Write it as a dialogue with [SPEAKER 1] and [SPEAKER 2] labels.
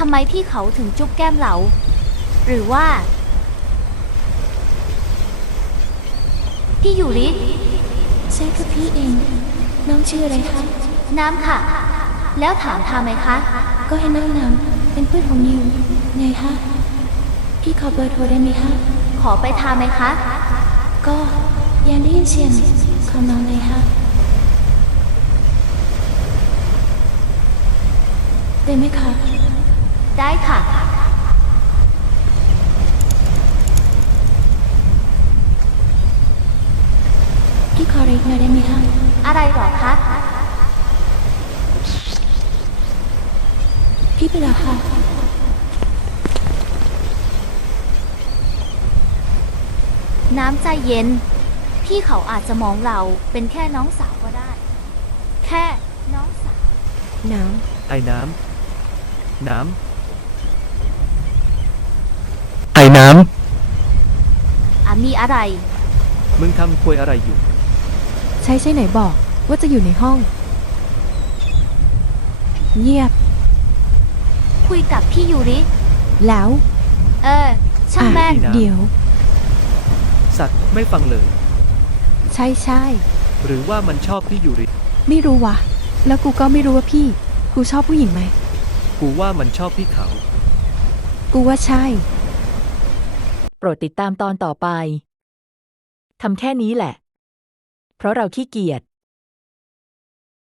[SPEAKER 1] ทำไมพี่เขาถึงจุ๊บแก้มเราหรือว่าพี่ยูริ
[SPEAKER 2] ใช่ค่ะพี่เองน้องชื่ออะไรคะ
[SPEAKER 1] น้ำค่ะแล้วถามทำไมคะ
[SPEAKER 2] ก็ให้น้องน้ำเป็นเพื่อนของนิวไงคะพี่ขอเบอร์โทรได้ไหมคะ
[SPEAKER 1] ขอไปทำไหมคะ
[SPEAKER 2] ก็ยังได้ยินเสียงของน้องเลยค่ะได้ไหมคะ
[SPEAKER 1] ได้ค่ะ
[SPEAKER 2] พี่ขอรีกหน่อยได้ไหมคะ
[SPEAKER 1] อะไรหรอคะ
[SPEAKER 2] พี่ไปแล้วค่ะ
[SPEAKER 1] น้ำใจเย็นพี่เขาอาจจะมองเราเป็นแค่น้องสาวก็ได้แค่น้องสาว
[SPEAKER 2] น้
[SPEAKER 3] ไอ้น้ำไอ้น้
[SPEAKER 1] มีอะไร
[SPEAKER 3] ำมึงทำควยอะไรอยู่
[SPEAKER 4] ใช่ไหนบอกว่าจะอยู่ในห้องเงียบ
[SPEAKER 1] คุยกับพี่ยูริ
[SPEAKER 4] แล้ว
[SPEAKER 1] ช่างแม่น
[SPEAKER 4] เดี๋ยว
[SPEAKER 3] สัตว์ไม่ฟังเลย
[SPEAKER 4] ใช่
[SPEAKER 3] หรือว่ามันชอบพี่ยูริ
[SPEAKER 4] ไม่รู้วะแล้วกูก็ไม่รู้ว่าพี่กูชอบผู้หญิงไหม
[SPEAKER 3] กูว่ามันชอบพี่เขา
[SPEAKER 4] กูว่าใช่
[SPEAKER 5] โปรดติดตามตอนต่อไปทำแค่นี้แหละเพราะเราขี้เกียจ